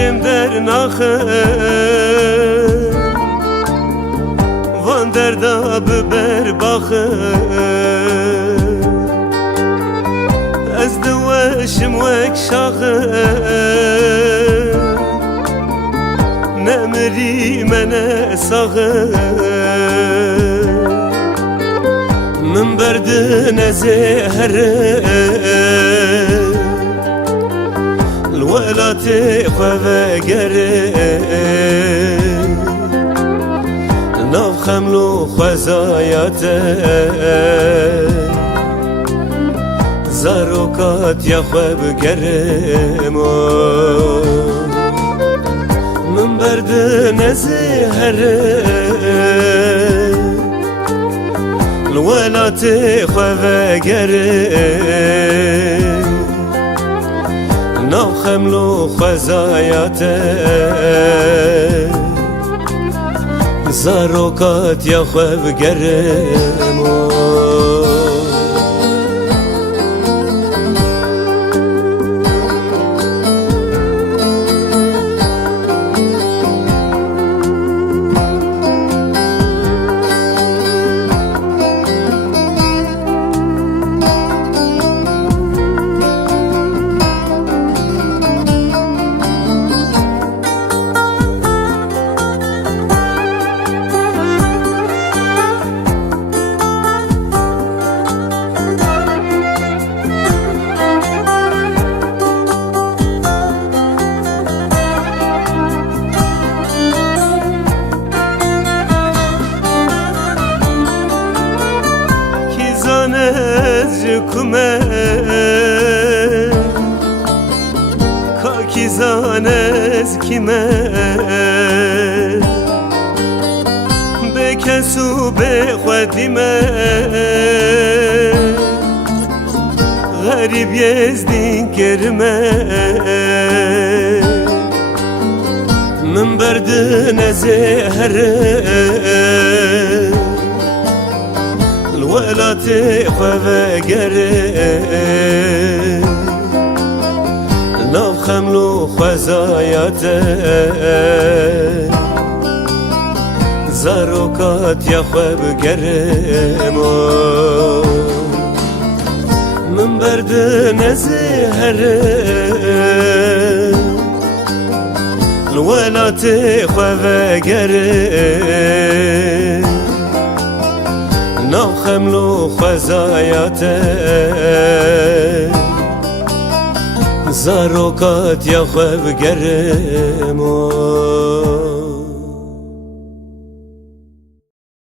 چشم در ناخه وان دردا ببر باخه از دوشم وک شاخه نمری من ساخه من برد نزهره الولات خوفگره ناف خملو خوزایاته زاروکات یا خوبگره من برد نزهره الولات خوفگره ناف خملو خوزایاته زاروکات یا خوبگره از جکومه کاکی زان از کیمه به کسو به خودیمه غریب یزدین کرمه من برد نزهره الولات خوفگره ناف خملو خوزایاته زاروکات یا خوبگره من برد نزهره الولات خوفگره ناف خملو خوزایاته زاروکات یا خوبگره